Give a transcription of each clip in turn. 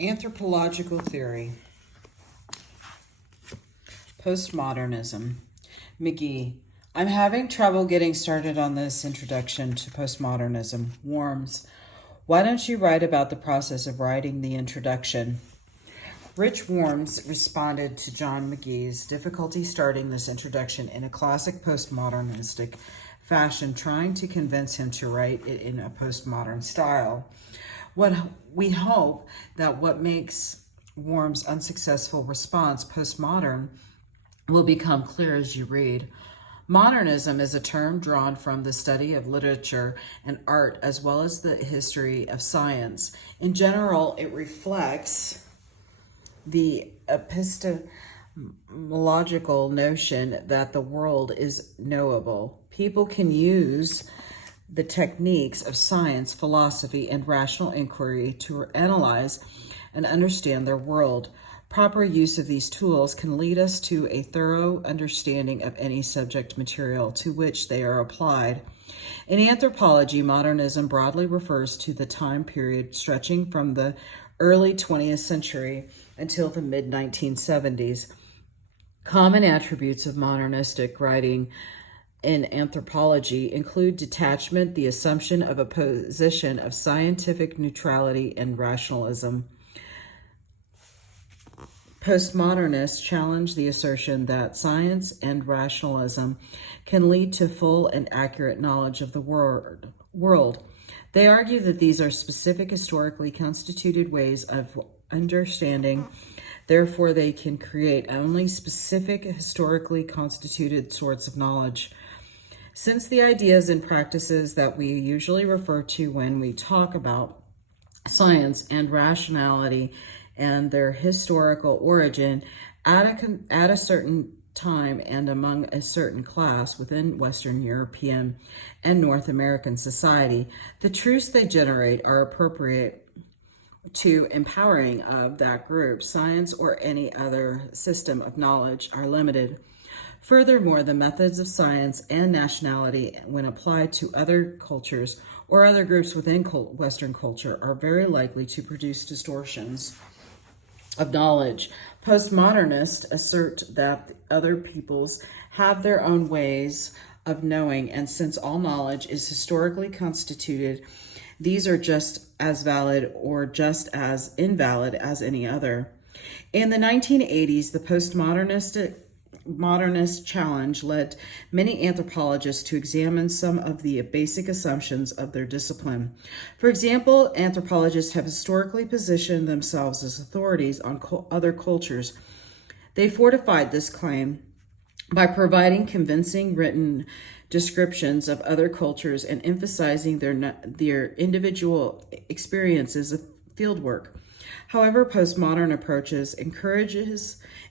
Anthropological Theory. Postmodernism. McGee. I'm having trouble getting started on this introduction to postmodernism. Worms. Why don't you write about the process of writing the introduction? Rich Worms responded to John McGee's difficulty starting this introduction in a classic postmodernistic fashion, trying to convince him to write it in a postmodern style. What we hope that what makes Worms' unsuccessful response postmodern will become clear as you read. Modernism is a term drawn from the study of literature and art as well as the history of science. In general, it reflects the epistemological notion that the world is knowable. People can use the techniques of science, philosophy, and rational inquiry to analyze and understand their world. Proper use of these tools can lead us to a thorough understanding of any subject material to which they are applied. In anthropology, modernism broadly refers to the time period stretching from the early 20th century until the mid-1970s. Common attributes of modernistic writing in anthropology include detachment, the assumption of a position of scientific neutrality, and rationalism. Postmodernists challenge the assertion that science and rationalism can lead to full and accurate knowledge of the world. They argue that these are specific historically constituted ways of understanding. Therefore, they can create only specific historically constituted sorts of knowledge. Since the ideas and practices that we usually refer to when we talk about science and rationality and their historical origin at a certain time and among a certain class within Western European and North American society, the truths they generate are appropriate to empowering of that group. Science or any other system of knowledge are limited. Furthermore, the methods of science and nationality, when applied to other cultures or other groups within Western culture, are very likely to produce distortions of knowledge. Postmodernists assert that other peoples have their own ways of knowing, and since all knowledge is historically constituted, these are just as valid or just as invalid as any other. In the 1980s, the postmodernist challenge led many anthropologists to examine some of the basic assumptions of their discipline. For example, anthropologists have historically positioned themselves as authorities on other cultures. They fortified this claim by providing convincing written descriptions of other cultures and emphasizing their individual experiences of fieldwork. However, postmodern approaches encourage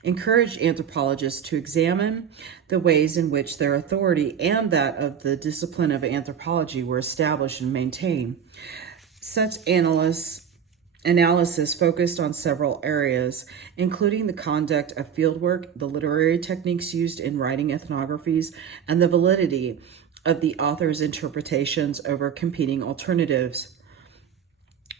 anthropologists to examine the ways in which their authority and that of the discipline of anthropology were established and maintained. Such analysis focused on several areas, including the conduct of fieldwork, the literary techniques used in writing ethnographies, and the validity of the author's interpretations over competing alternatives.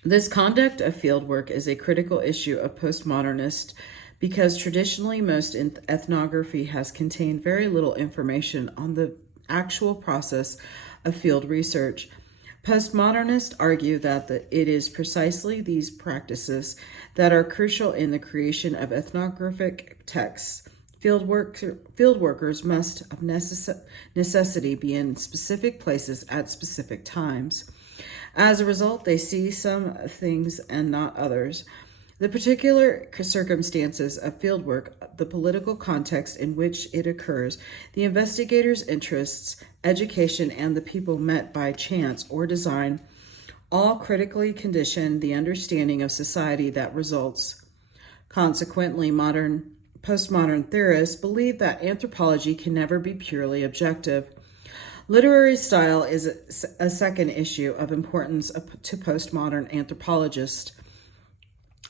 This conduct of fieldwork is a critical issue of postmodernist because traditionally most ethnography has contained very little information on the actual process of field research. Postmodernists argue that it is precisely these practices that are crucial in the creation of ethnographic texts. Fieldworkers must of necessity be in specific places at specific times. As a result, they see some things and not others. The particular circumstances of fieldwork, the political context in which it occurs, the investigator's interests, education, and the people met by chance or design all critically condition the understanding of society that results. Consequently, postmodern theorists believe that anthropology can never be purely objective. Literary style is a second issue of importance to postmodern anthropologists.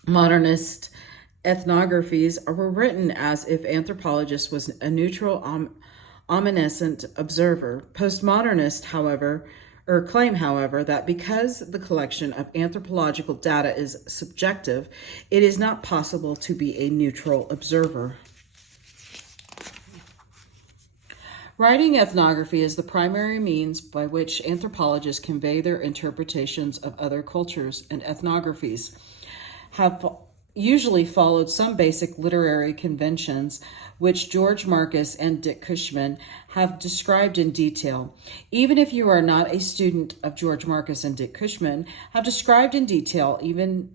Modernist ethnographies were written as if anthropologist was a neutral, omniscient observer. Postmodernists, however, claim, however, that because the collection of anthropological data is subjective, it is not possible to be a neutral observer. Writing ethnography is the primary means by which anthropologists convey their interpretations of other cultures, and ethnographies have usually followed some basic literary conventions which George Marcus and Dick Cushman have described in detail. Even if you are not a student of George Marcus and Dick Cushman, have described in detail even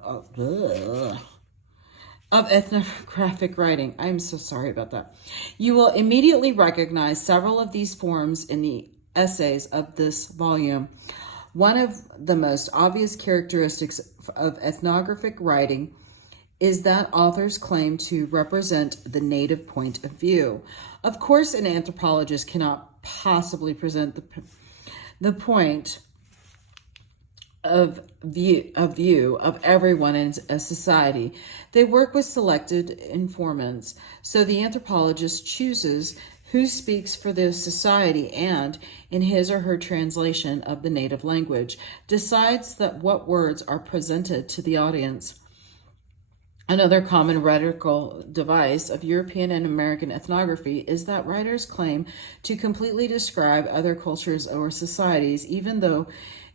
of ethnographic writing. I'm so sorry about that. You will immediately recognize several of these forms in the essays of this volume. One of the most obvious characteristics of ethnographic writing is that authors claim to represent the native point of view. Of course, an anthropologist cannot possibly present the point of view of everyone in a society. They work with selected informants, so the anthropologist chooses who speaks for the society and, in his or her translation of the native language, decides that what words are presented to the audience. Another common rhetorical device of European and American ethnography is that writers claim to completely describe other cultures or societies, even though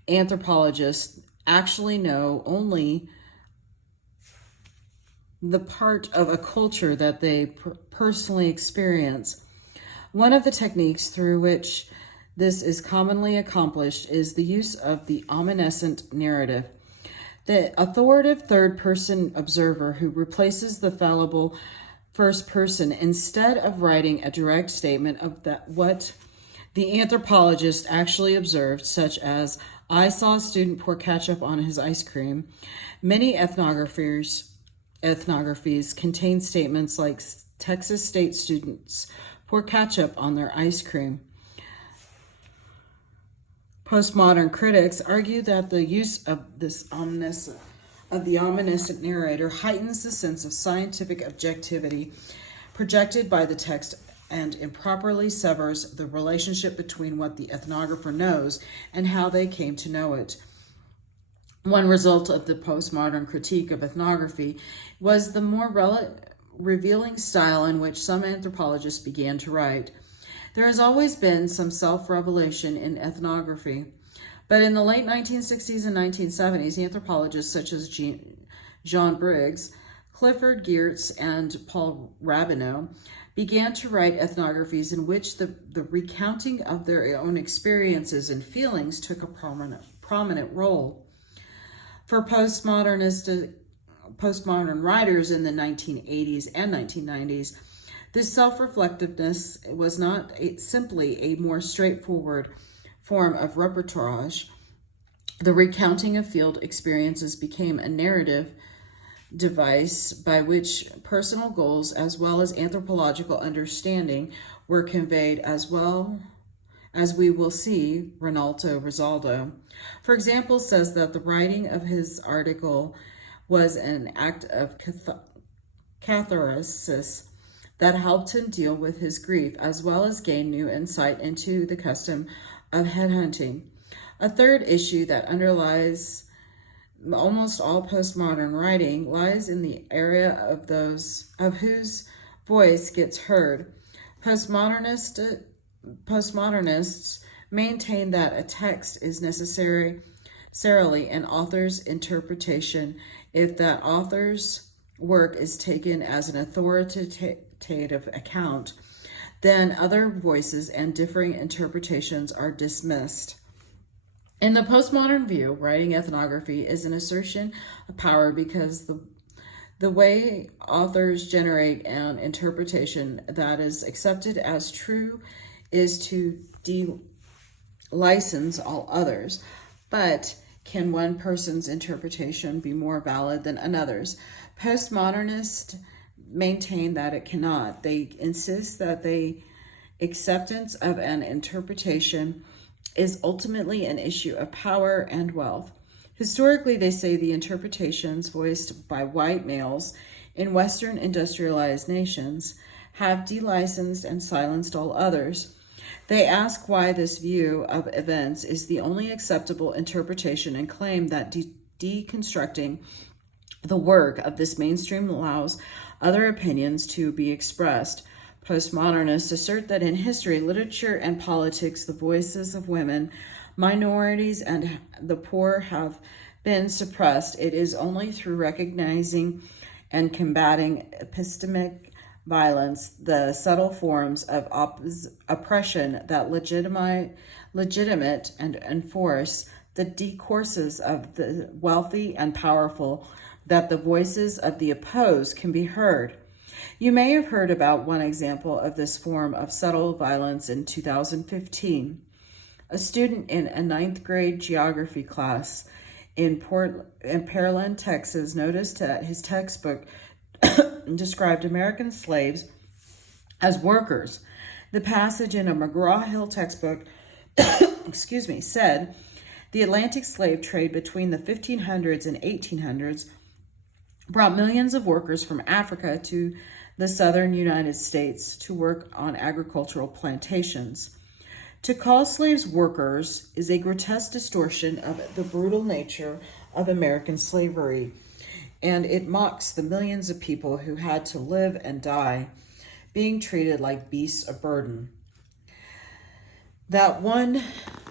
anthropologists actually know only the part of a culture that they personally experience. One of the techniques through which this is commonly accomplished is the use of the omniscient narrative, the authoritative third-person observer who replaces the fallible first person instead of writing a direct statement of what the anthropologist actually observed, such as, "I saw a student pour ketchup on his ice cream." Many ethnographies contain statements like, "Texas State students pour ketchup on their ice cream." Postmodern critics argue that the use of the omniscient narrator heightens the sense of scientific objectivity projected by the text and improperly severs the relationship between what the ethnographer knows and how they came to know it. One result of the postmodern critique of ethnography was the more revealing style in which some anthropologists began to write. There has always been some self-revelation in ethnography, but in the late 1960s and 1970s, anthropologists such as John Briggs, Clifford Geertz, and Paul Rabinow began to write ethnographies in which the recounting of their own experiences and feelings took a prominent role. For postmodern writers in the 1980s and 1990s, this self-reflectiveness was not simply a more straightforward form of reportage. The recounting of field experiences became a narrative device by which personal goals as well as anthropological understanding were conveyed, as well as we will see Ronaldo Rosaldo, for example, says that the writing of his article was an act of catharsis that helped him deal with his grief, as well as gain new insight into the custom of headhunting. A third issue that underlies almost all postmodern writing lies in the area of those of whose voice gets heard. Postmodernists maintain that a text is necessarily an author's interpretation if that author's work is taken as an authoritative account, then other voices and differing interpretations are dismissed. In the postmodern view, writing ethnography is an assertion of power because the way authors generate an interpretation that is accepted as true is to license all others. But can one person's interpretation be more valid than another's? Postmodernists maintain that it cannot. They insist that the acceptance of an interpretation is ultimately an issue of power and wealth. Historically, they say the interpretations voiced by white males in Western industrialized nations have delicensed and silenced all others. They ask why this view of events is the only acceptable interpretation and claim that deconstructing the work of this mainstream allows other opinions to be expressed. Postmodernists assert that in history, literature, and politics, the voices of women, minorities, and the poor have been suppressed. It is only through recognizing and combating epistemic violence, the subtle forms of oppression that legitimate and enforce the discourses of the wealthy and powerful, that the voices of the opposed can be heard. You may have heard about one example of this form of subtle violence in 2015. A student in a ninth grade geography class in Pearland, Texas, noticed that his textbook described American slaves as workers. The passage in a McGraw-Hill textbook said the Atlantic slave trade between the 1500s and 1800s brought millions of workers from Africa to the southern United States to work on agricultural plantations. To call slaves workers is a grotesque distortion of the brutal nature of American slavery, and it mocks the millions of people who had to live and die being treated like beasts of burden. That one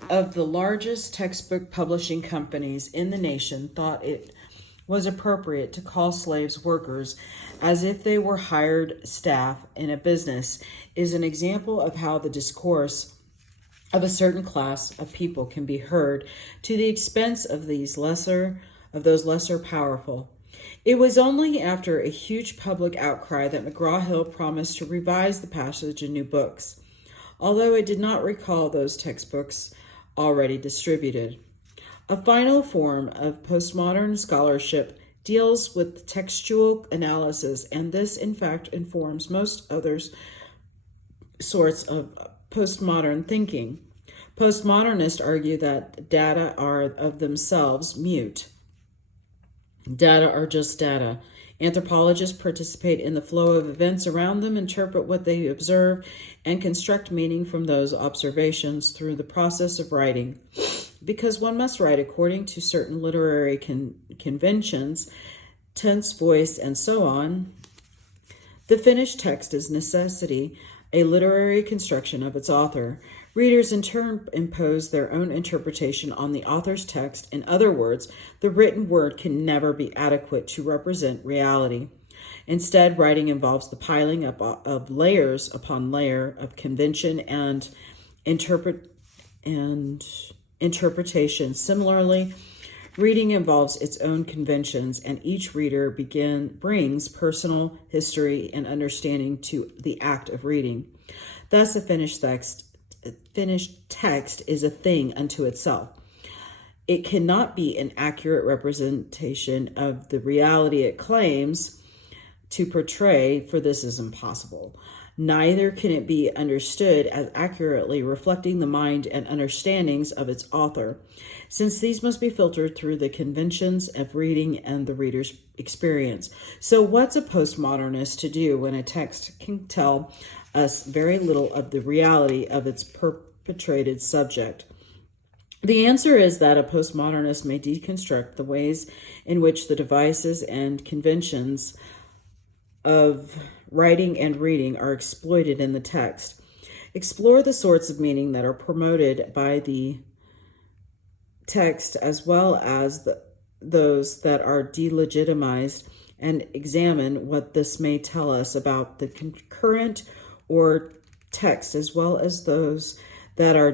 of the largest textbook publishing companies in the nation thought it was appropriate to call slaves workers as if they were hired staff in a business is an example of how the discourse of a certain class of people can be heard to the expense of those lesser powerful. It was only after a huge public outcry that McGraw-Hill promised to revise the passage in new books, although it did not recall those textbooks already distributed. A final form of postmodern scholarship deals with textual analysis, and this in fact informs most other sorts of postmodern thinking. Postmodernists argue that data are of themselves mute. Data are just data. Anthropologists participate in the flow of events around them, interpret what they observe, and construct meaning from those observations through the process of writing. Because one must write according to certain literary conventions, tense, voice, and so on, the finished text is necessity, a literary construction of its author. Readers in turn impose their own interpretation on the author's text. In other words, the written word can never be adequate to represent reality. Instead, writing involves the piling up of layers upon layer of convention and interpretation. Similarly, reading involves its own conventions, and each reader brings personal history and understanding to the act of reading. Thus, a finished text is a thing unto itself. It cannot be an accurate representation of the reality it claims to portray, for this is impossible. Neither can it be understood as accurately reflecting the mind and understandings of its author, since these must be filtered through the conventions of reading and the reader's experience. So what's a postmodernist to do when a text can tell us very little of the reality of its perpetrated subject? The answer is that a postmodernist may deconstruct the ways in which the devices and conventions of writing and reading are exploited in the text. Explore the sorts of meaning that are promoted by the text as well as those that are delegitimized, and examine what this may tell us about the current or text as well as those that are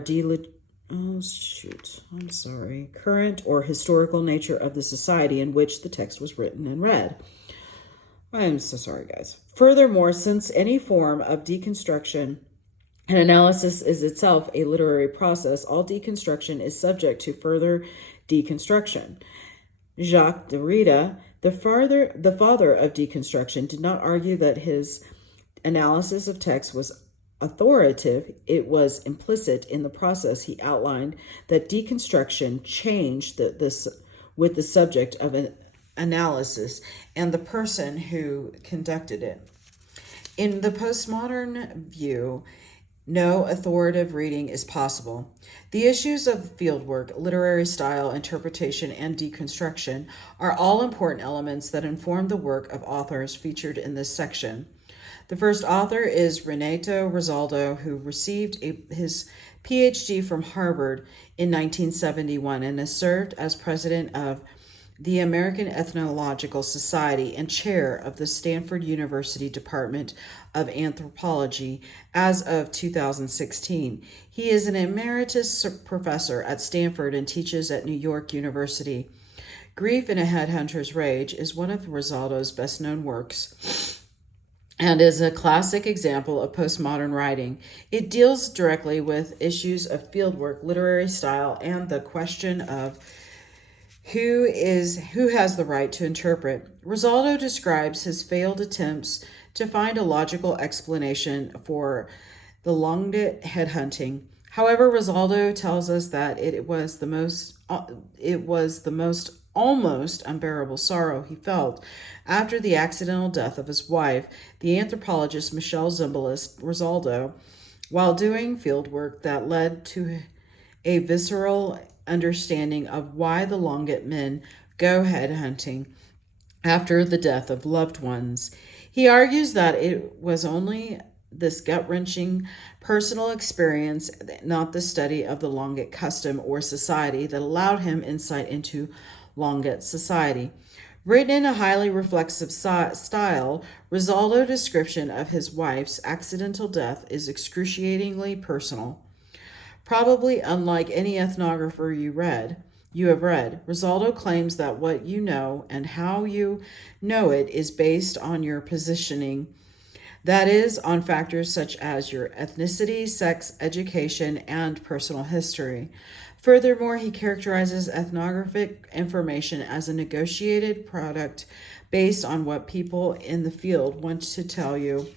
current or historical nature of the society in which the text was written and read. I am so sorry, guys. Furthermore, since any form of deconstruction and analysis is itself a literary process, all deconstruction is subject to further deconstruction. Jacques Derrida, the father of deconstruction, did not argue that his analysis of text was authoritative. It was implicit in the process he outlined that deconstruction changed this with the subject of an analysis and the person who conducted it. In the postmodern view, no authoritative reading is possible. The issues of fieldwork, literary style, interpretation, and deconstruction are all important elements that inform the work of authors featured in this section. The first author is Renato Rosaldo, who received his PhD from Harvard in 1971 and has served as president of the American Ethnological Society and chair of the Stanford University Department of Anthropology as of 2016. He is an emeritus professor at Stanford and teaches at New York University. Grief in a Headhunter's Rage is one of Rosaldo's best-known works and is a classic example of postmodern writing. It deals directly with issues of fieldwork, literary style, and the question of who has the right to interpret. Rosaldo describes his failed attempts to find a logical explanation for the Longet headhunting. However, Rosaldo tells us that it was the most almost unbearable sorrow he felt after the accidental death of his wife, the anthropologist Michelle Zimbalist Rosaldo, while doing fieldwork that led to a visceral understanding of why the Longet men go headhunting after the death of loved ones. He argues that it was only this gut-wrenching personal experience, not the study of the Longet custom or society, that allowed him insight into Longet society. Written in a highly reflexive style, Rosaldo's description of his wife's accidental death is excruciatingly personal. Probably unlike any ethnographer you have read, Rosaldo claims that what you know and how you know it is based on your positioning, that is, on factors such as your ethnicity, sex, education, and personal history. Furthermore, he characterizes ethnographic information as a negotiated product based on what people in the field want to tell you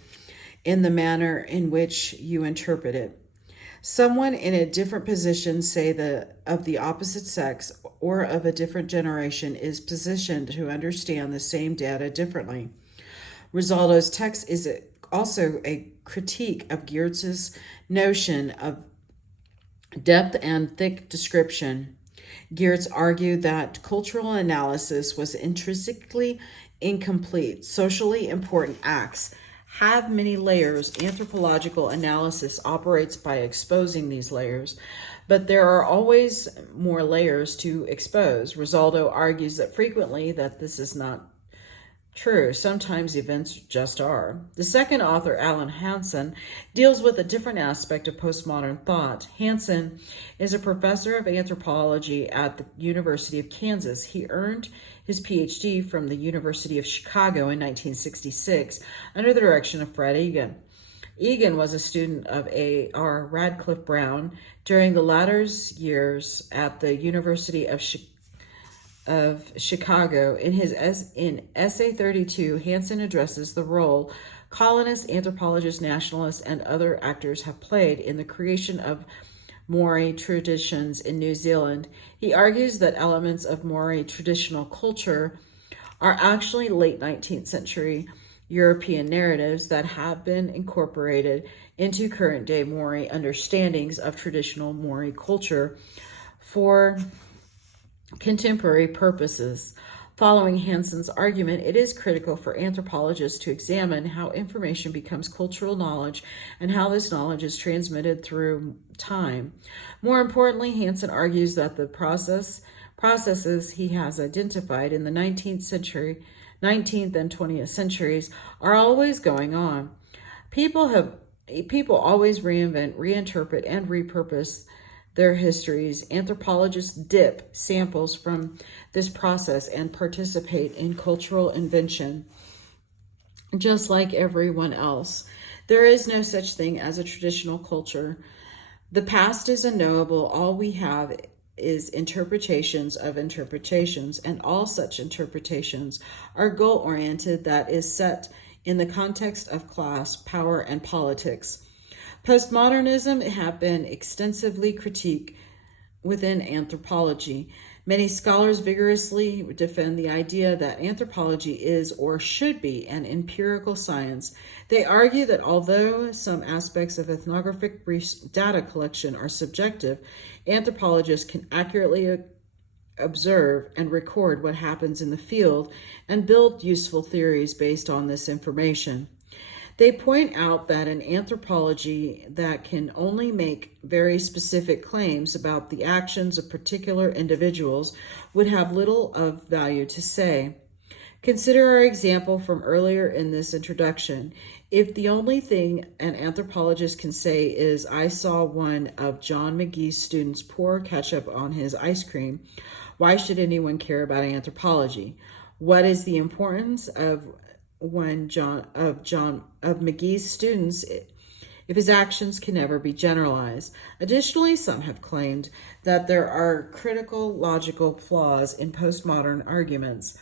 in the manner in which you interpret it. Someone in a different position, say of the opposite sex or of a different generation, is positioned to understand the same data differently. Rosaldo's text is also a critique of Geertz's notion of depth and thick description. Geertz argued that cultural analysis was intrinsically incomplete. Socially important acts have many layers. Anthropological analysis operates by exposing these layers, but there are always more layers to expose. Rosaldo argues that frequently that this is not true. Sometimes events just are. The second author, Alan Hansen, deals with a different aspect of postmodern thought. Hansen is a professor of anthropology at the University of Kansas. He earned his PhD from the University of Chicago in 1966 under the direction of Fred Egan. Egan was a student of A.R. Radcliffe Brown during the latter's years at the University of Chicago. In Essay 32, Hansen addresses the role colonists, anthropologists, nationalists, and other actors have played in the creation of Maori traditions in New Zealand. He argues that elements of Maori traditional culture are actually late 19th century European narratives that have been incorporated into current-day Maori understandings of traditional Maori culture for contemporary purposes. Following Hansen's argument, it is critical for anthropologists to examine how information becomes cultural knowledge and how this knowledge is transmitted through time. More importantly, Hansen argues that the processes he has identified in the 19th and 20th centuries are always going on. People always reinvent, reinterpret, and repurpose their histories. Anthropologists dip samples from this process and participate in cultural invention, just like everyone else. There is no such thing as a traditional culture. The past is unknowable. All we have is interpretations of interpretations, and all such interpretations are goal-oriented, that is, set in the context of class, power, and politics. Postmodernism have been extensively critiqued within anthropology. Many scholars vigorously defend the idea that anthropology is or should be an empirical science. They argue that although some aspects of ethnographic data collection are subjective, anthropologists can accurately observe and record what happens in the field and build useful theories based on this information. They point out that an anthropology that can only make very specific claims about the actions of particular individuals would have little of value to say. Consider our example from earlier in this introduction. If the only thing an anthropologist can say is, "I saw one of John McGee's students pour ketchup on his ice cream," why should anyone care about anthropology? What is the importance of McGee's students if his actions can never be generalized? Additionally, some have claimed that there are critical logical flaws in postmodern arguments.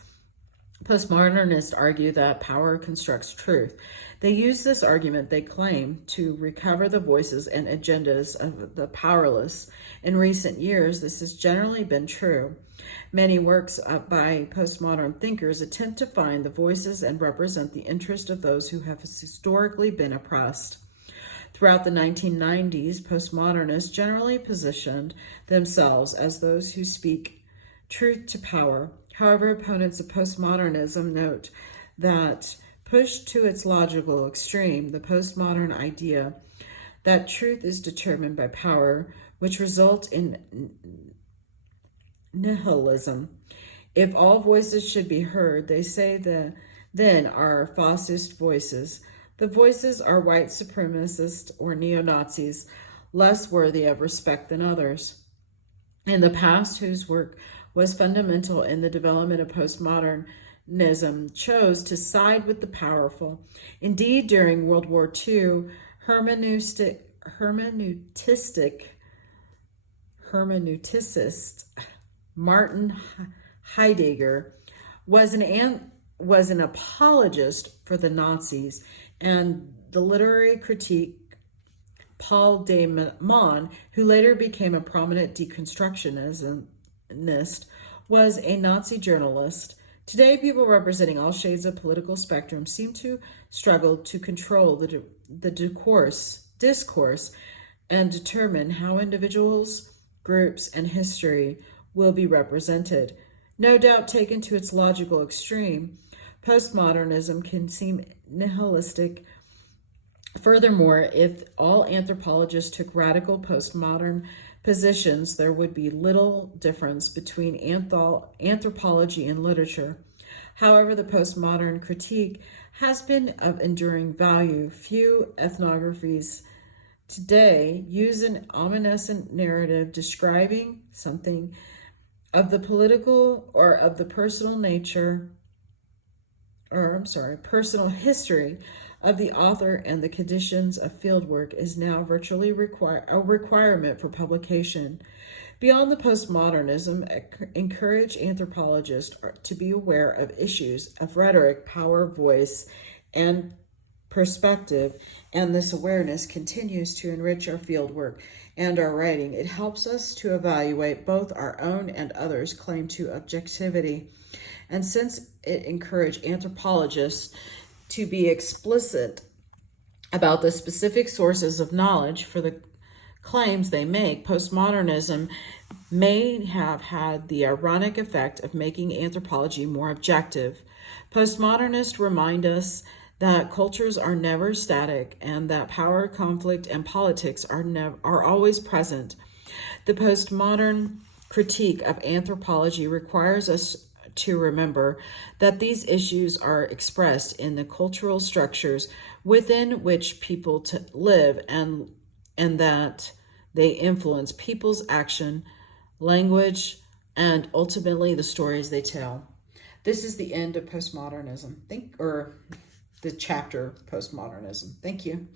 Postmodernists argue that power constructs truth. They use this argument, they claim, to recover the voices and agendas of the powerless. In recent years, this has generally been true. Many works by postmodern thinkers attempt to find the voices and represent the interest of those who have historically been oppressed. Throughout the 1990s, postmodernists generally positioned themselves as those who speak truth to power. However, opponents of postmodernism note that, pushed to its logical extreme, the postmodern idea that truth is determined by power, which results in nihilism. If all voices should be heard, they say then are fascist voices. The voices are white supremacists or neo-Nazis, less worthy of respect than others. In the past, whose work was fundamental in the development of postmodernism, chose to side with the powerful. Indeed, during World War II, hermeneuticist Martin Heidegger was an apologist for the Nazis, and the literary critic Paul de Man, who later became a prominent deconstructionist, was a Nazi journalist. Today, people representing all shades of political spectrum seem to struggle to control the discourse and determine how individuals, groups, and history will be represented. No doubt, taken to its logical extreme, postmodernism can seem nihilistic. Furthermore, if all anthropologists took radical postmodern positions, there would be little difference between anthropology and literature. However, the postmodern critique has been of enduring value. Few ethnographies today use an omniscient narrative describing something of the political or of the personal history of the author, and the conditions of fieldwork is now virtually a requirement for publication. Beyond the postmodernism, encourage anthropologists to be aware of issues of rhetoric, power, voice, and perspective, and this awareness continues to enrich our fieldwork and our writing. It helps us to evaluate both our own and others' claim to objectivity. And since it encouraged anthropologists to be explicit about the specific sources of knowledge for the claims they make, postmodernism may have had the ironic effect of making anthropology more objective. Postmodernists remind us that cultures are never static and that power, conflict, and politics are always present. The postmodern critique of anthropology requires us to remember that these issues are expressed in the cultural structures within which people live, and that they influence people's action, language, and ultimately the stories they tell. This is the end of postmodernism. The chapter Postmodernism. Thank you.